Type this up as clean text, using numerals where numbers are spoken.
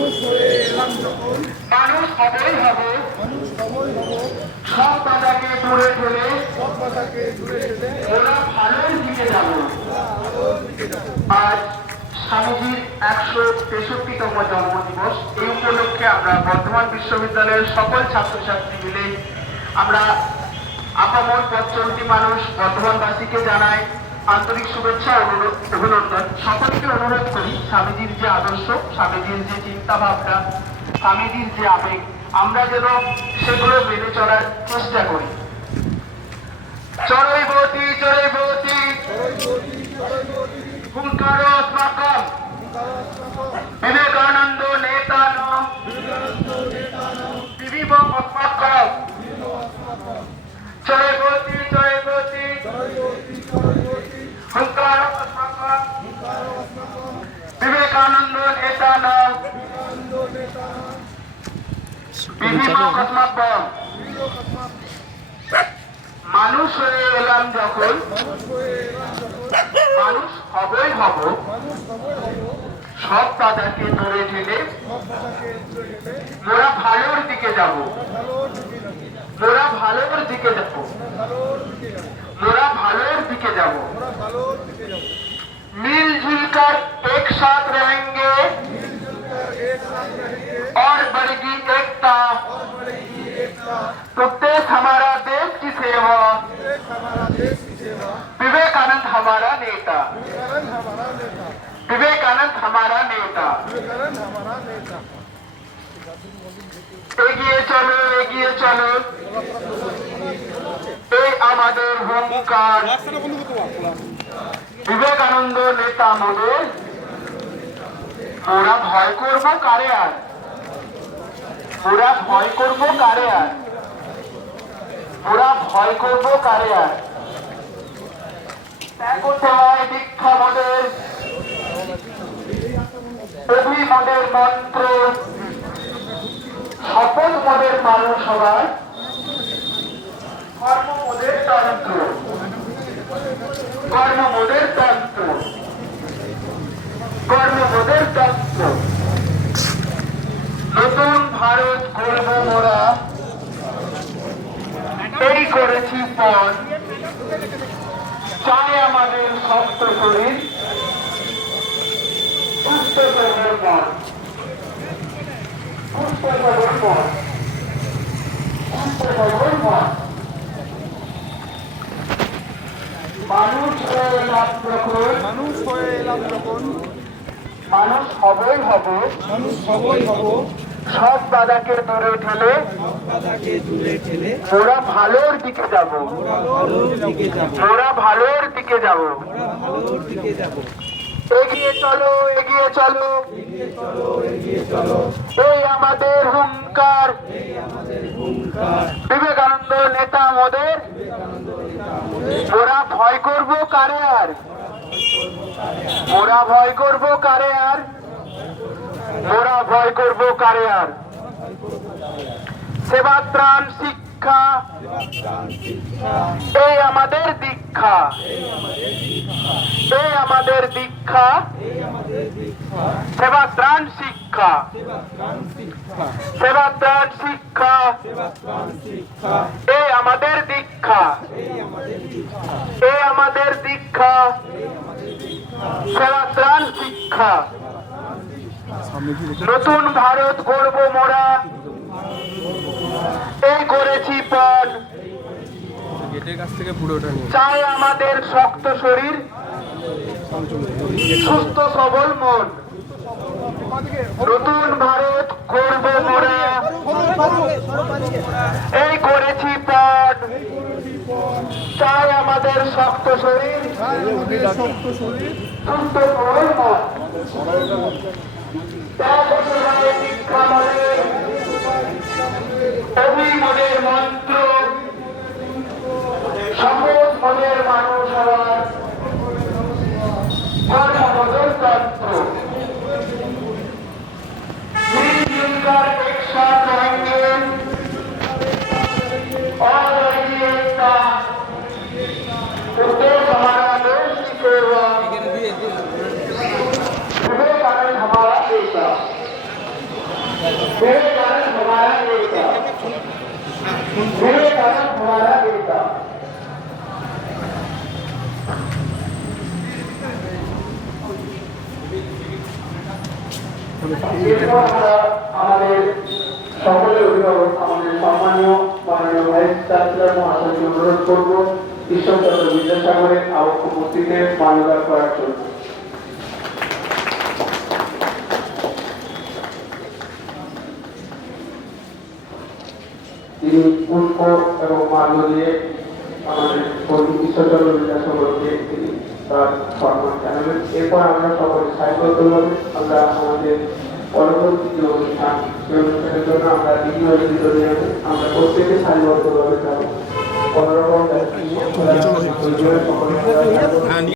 মানুষ হয়ে এলাম যখন, মানুষ হবই হব, মানুষ হবই হব, সব বাধাকে দূরে ঠেলে সব বাধাকে দূরে ঠেলে ওরা ভালোর দিকে যাব। আলোর দিকে যাব। আজ স্বামীজির 163তম জন্মদিবস। এই উপলক্ষে আমরা বর্ধমান বিশ্ববিদ্যালয়ের সকল ছাত্রছাত্রী মিলে আমরা আপামর পথ চলতি মানুষ বর্ধমানবাসীকে জানাই আন্তরিক শুভেচ্ছা অভিনন্দন। সকলকে অনুরোধ করি স্বামীজির যে আদর্শ, স্বামীজির যে চিন্তা ভাবনা, স্বামীজির যে আবেগ, আমরা যেন সেগুলো মেনে চলার চেষ্টা করি। চরৈবতী চরৈবতী হুঙ্কারোস্মাকম বিবেকানন্দ নেতানম বিবিব অস্মাকম। চরৈবতী চরৈবতী হুঙ্কারোস্মাকম বিবেকানন্দ নেতানম বিবিব অস্মাকম। মানুষ হয়ে এলাম যখন, মানুষ হবই হব, সব বাধাকে দূরে ঠেলে মোরা ভালোর দিকে যাব। মোরা ভালোর দিকে যাব। মোরা ভালোর দিকে যাব। मिलजुल कर एक साथ रहेंगे और बढ़ेगी एकता। तो देश हमारा देश की सेवा, विवेकानंद हमारा नेता। विवेकानंद हमारा नेता। এগিয়ে চলো এগিয়ে চলো, এই আমাদের হুঙ্কার। বিবেকানন্দ নেতা আমাদের। ওরা ভয় করবো কারে আর? ওরা ভয় করবো কারে আর? ওরা ভয় করবো কারে আর? ত্যাগোত্তমায় দীক্ষা মোদের, অভি মোদের মন্ত্র, শপথ মোদের মানুষ হবার, কর্ম মোদের তন্ত্র। কর্ম মোদের তন্ত্র। কর্ম মোদের তন্ত্র। নতুন ভারত গড়ব মোরা, এই করেছি পণ। চাই আমাদের শক্ত শরীর, সুস্থ সবল মন। সুস্থ সবল মন। সুস্থ সবল মন। মানুষ হয়ে এলাম যখন, মানুষ হয়ে এলাম যখন, মানুষ হবই হব, মানুষ হবই হব, সব বাধাকে দূরে ঠেলে সব বাধাকে দূরে ঠেলে ওরা ভালোর দিকে যাব। আলোর দিকে যাব। ওরা ভালোর দিকে যাব। আলোর দিকে যাব। এগিয়ে চলো এগিয়ে চলো, এগিয়ে চলো এগিয়ে চলো, এই আমাদের হুঙ্কার। বিবেকানন্দ নেতা আমাদের। ওরা ভয় করবো কারে আর? ওরা ভয় করবো কারে আর? ওরা ভয় করবো কারে আর? সেবা ত্রাণ শিক্ষা, এই আমাদের দীক্ষা। এই আমাদের দীক্ষা। সেবা ত্রাণ শিক্ষা। সেবা ত্রাণ শিক্ষা, এই আমাদের দীক্ষা। এই আমাদের দীক্ষা। সেবা ত্রাণ শিক্ষা। নতুন ভারত গড়ব মোরা, এই করেছি পণ। চাই আমাদের শক্ত শরীর, সুস্থ সবল মন। নতুন ভারত গড়ব মোরা, এই করেছি পণ। চাই আমাদের শক্ত শরীর, সুস্থ সবল মন। ত্যাগোত্তমায় দীক্ষা মোদের, অভি মোদের মন্ত্র, শপথ মোদের মানুষ হওয়ার, কর্ম মোদের তন্ত্র। मिलजुल कर एक साथ रहेंगे और रहेगी एकता। तो देश हमारा देश की सेवा, विवेकानंद हमारा नेता। विवेकानंद हमारा नेता। এরপর আমরা আমাদের সকলের অভিভাবক আমাদের সম্মানীয় মাননীয় ভাইস চ্যান্সেলর মহাশয়কে অনুরোধ করব ঈশ্বরচন্দ্র বিদ্যাসাগরের উপস্থিতিতে মান্যতা করার জন্য। তিনি পুষ্প এবং মাল্য দিয়ে আমাদের ঈশ্বরচন্দ্র বিদ্যাসাগরকে তিনি তার সম্মান জানাবেন। এরপর আমরা সকলে সাহিত্যভাবে আমরা আমাদের পরবর্তী যে অনুষ্ঠান সেই অনুষ্ঠানের জন্য আমরা আমরা প্রত্যেকে সারিবদ্ধভাবে যাবো। কোনোরকম